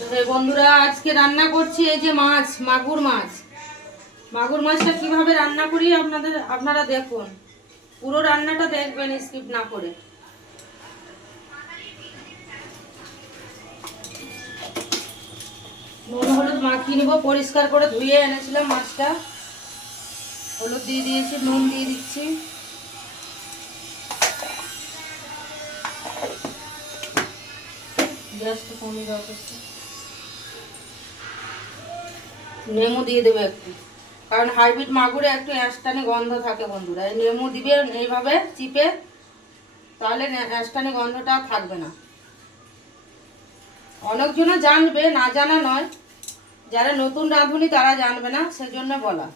বন্ধুরা আজকে রান্না করছি এই যে মাছ, মাগুর মাছ। মাগুর মাছটা কিভাবে রান্না করি আপনারা দেখুন, পুরো রান্নাটা দেখবেন স্কিপ না করে। নুন হলুদ মাখিয়ে নিব, পরিষ্কার করে ধুয়ে এনেছিলাম মাছটা। হলুদ দিয়ে দিয়েছি, নুন দিয়ে দিচ্ছি। গ্যাসটা কমিয়ে দেওয়া করছি। নেমু দিয়ে দেবে একটু, কারণ হাইব্রিড মাগুরে একটু অ্যাঁশটানি গন্ধ থাকে বন্ধুরা। এই নেমু দিবে এইভাবে চিপে, তাহলে অ্যাঁশটানি গন্ধটা থাকবে না। অনেকজনে জানবে, না জানা নয়, যারা নতুন রাঁধুনি তারা জানবে না, সেজন্য বলা।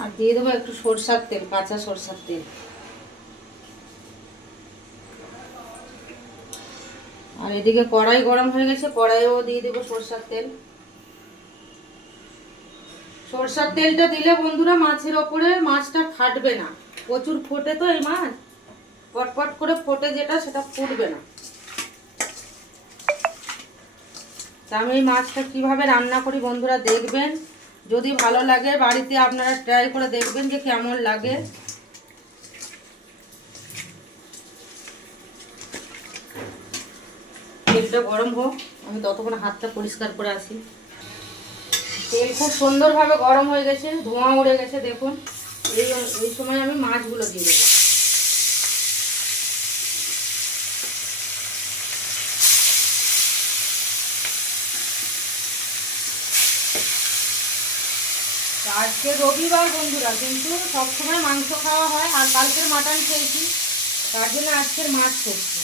আর দিয়ে দেবো একটু সরষার তেল, কাঁচা সরষার তেল। আর এদিকে কড়াই গরম হয়ে গেছে, কড়াইও দিয়ে দেবো সরষার তেল। সরষার তেলটা দিলে বন্ধুরা মাছের ওপরে মাছটা ফাটবে না। প্রচুর ফোটে তো এই মাছ, পটপট করে ফোটে যেটা, সেটা ফুটবে না। তা আমি এই মাছটা কিভাবে রান্না করি বন্ধুরা দেখবেন। যদি ভালো লাগে বাড়িতে আপনারা ট্রাই করে দেখবেন যে কেমন লাগে। তেলটা গরম হোক, আমি ততক্ষণ হাতটা পরিষ্কার করে আসি। তেল খুব সুন্দরভাবে গরম হয়ে গেছে, ধোঁয়া উড়ে গেছে দেখুন। এই সময় আমি মাছগুলো দিয়ে দেবো। আজকে রবিবার বন্ধুরা, কিন্তু সবসময় মাংস খাওয়া হয়, আর কালকের মাটন খেয়েছি, তার জন্য আজকের মাছ খেয়েছি।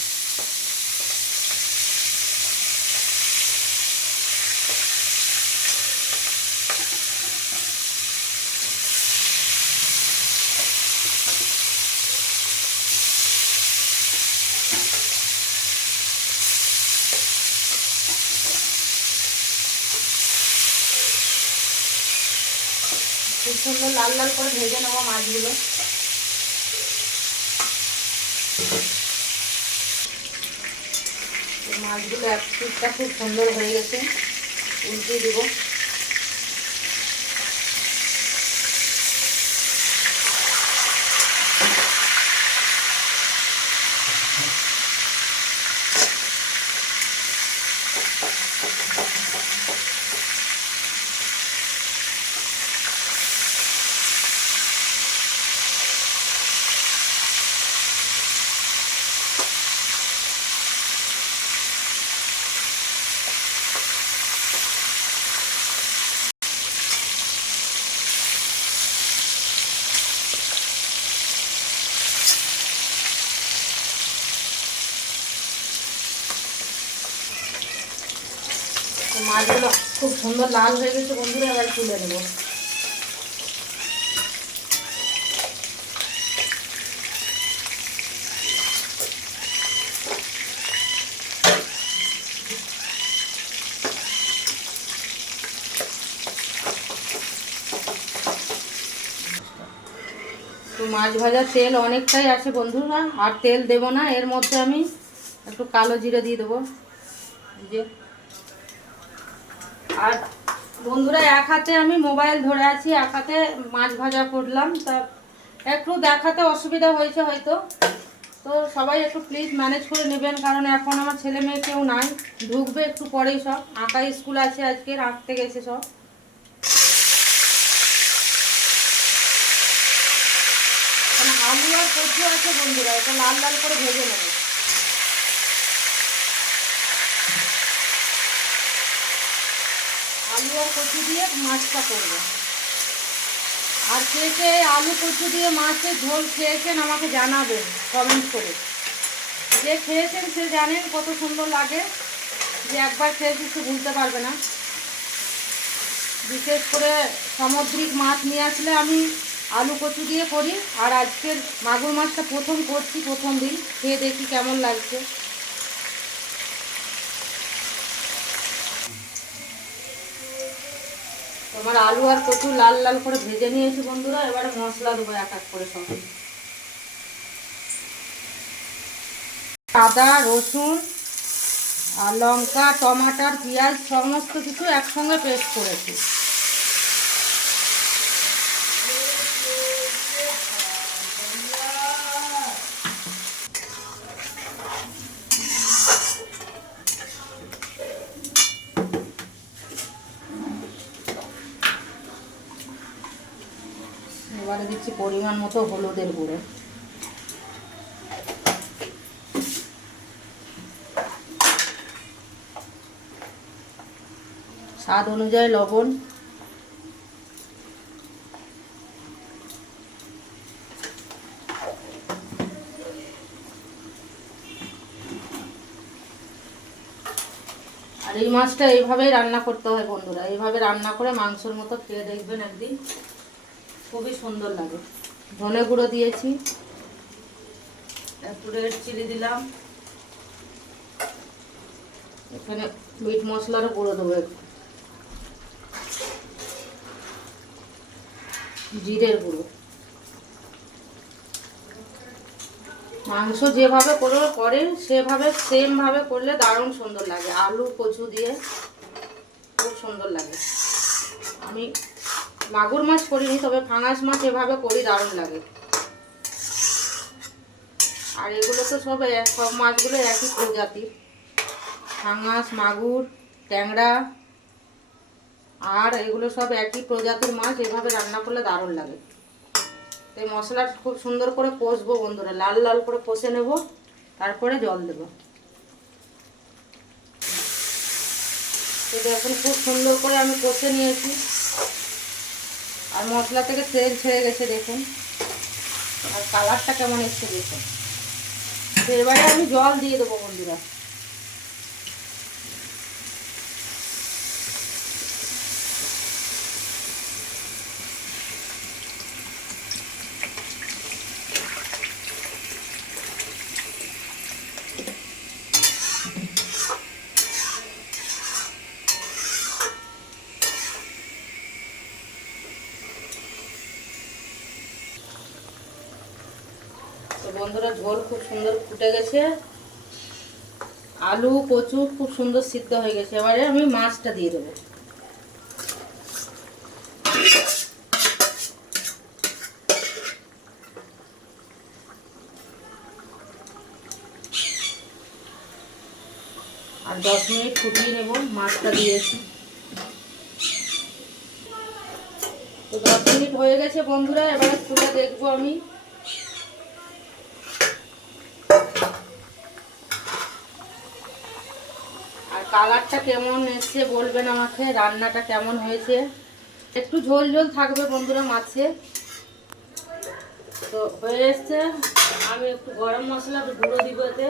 খুব সুন্দর লাল লাল করে ভেজে নেবো মাছগুলো। মাছগুলো এক পিসটা খুব সুন্দর হয়ে গেছে, উল্টিয়ে দেবো। মাছগুলো খুব সুন্দর লাল হয়ে গেছে বন্ধুরা, এবার তুলে নেব। তো মাছ ভাজার তেল অনেকটাই আছে বন্ধুরা, আর তেল দেব না। এর মধ্যে আমি একটু কালো জিরে দিয়ে দেবো। যে আর বন্ধুরা, এক হাতে আমি মোবাইল ধরে আছি, এক হাতে মাছ ভাজা করলাম, তা একটু দেখাতে অসুবিধা হয়েছে হয়তো। তো সবাই একটু প্লিজ ম্যানেজ করে নেবেন, কারণ এখন আমার ছেলে মেয়ে কেউ নাই, ঢুকবে একটু পরেই সব। আঁকা স্কুল আছে আজকে, আঁকতে গেছে সব। আলু আর কচু আছে বন্ধুরা, এটা লাল লাল করে ভেজে নেবে। আলু আর কচু দিয়ে মাছটা করবে। আর কে কে আলু কচু দিয়ে মাছের ঝোল খেয়েছেন আমাকে জানাবেন কমেন্ট করে। যে খেয়েছেন সে জানেন কত সুন্দর লাগে, যে একবার খেয়েছি সে ভুলতে পারবে না। বিশেষ করে সামুদ্রিক মাছ নিয়ে আসলে আমি আলু কচু দিয়ে করি, আর আজকের মাগুর মাছটা প্রথম করছি, প্রথম দিন খেয়ে দেখি কেমন লাগছে। তোমার আলু আর কচু লাল লাল করে ভেজে নিয়েছি বন্ধুরা, এবারে মশলা দেবো এক এক করে সব। আদা রসুন আর লঙ্কা টমাটার পেঁয়াজ সমস্ত কিছু একসঙ্গে পেস্ট করেছি। এবারে দিচ্ছি পরিমাণ মতো হলুদের গুঁড়ো, স্বাদ অনুযায়ী লবণ, আর এই মাছটা এইভাবেই রান্না করতে হয় বন্ধুরা, এইভাবে রান্না করে মাংসের মতো খেয়ে দেখবেন একদিন, খুবই সুন্দর লাগে। ধনে গুঁড়ো দিয়েছি, একটু রেড চিলি দিলাম, এখানে মিট মশলারও গুঁড়ো দেবো, একটু জিরের গুঁড়ো। মাংস যেভাবে করে সেভাবে সেমভাবে করলে দারুণ সুন্দর লাগে, আলু কচু দিয়ে খুব সুন্দর লাগে। আমি মাগুর মাছ করিনি, তবে ফাঙাস মাছ এভাবে করি, দারুণ লাগে। আর এগুলো তো সব মাছগুলো একই প্রজাতির, ফাঙাস মাগুর ট্যাংরা, আর এগুলো সব একই প্রজাতির মাছ, এভাবে রান্না করলে দারুণ লাগে। এই মশলা খুব সুন্দর করে কষবো বন্ধুরা, লাল লাল করে কষে নেব, তারপরে জল দেব। তো এখন খুব সুন্দর করে আমি কষে নিয়েছি, আর মশলা থেকে তেল ছেড়ে গেছে দেখুন, আর কালারটা কেমন এসছে দেখুন। তো এবারে আমি জল দিয়ে দেবো বন্ধুরা। তো বন্ধুরা ঝোল খুব সুন্দর ফুটে গেছে, আলু কচু খুব সুন্দর সিদ্ধ হয়ে গেছে। এবারে আমি মাছটা দিয়ে দেবো। আর 10 মিনিট ফুটিয়ে নেব, মাছটা দিয়েছি। তো 10 মিনিট হয়ে গেছে বন্ধুরা, এবারে খুলে দেখবো আমি। আর কালারটা কেমন এসছে বলবেন আমাকে, রান্নাটা কেমন হয়েছে। একটু ঝোল ঝোল থাকবে বন্ধুরা মাছে। তো হয়ে এসছে, আমি একটু গরম মশলা গুঁড়ো দিব, এতে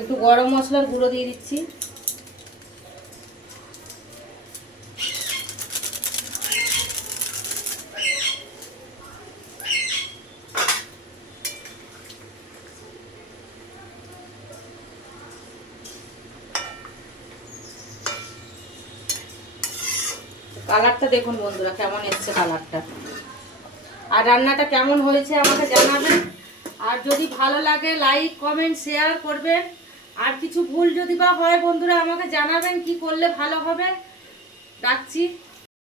একটু গরম মশলার গুঁড়ো দিয়ে দিচ্ছি। কালারটা দেখুন বন্ধুরা কেমন এসছে কালারটা। আর রান্নাটা কেমন হয়েছে আমাকে জানাবেন। আর যদি ভালো লাগে লাইক কমেন্ট শেয়ার করবেন। আর কিছু ভুল যদি বা হয় বন্ধুরা আমাকে জানাবেন, কি করলে ভালো হবে। রাখছি।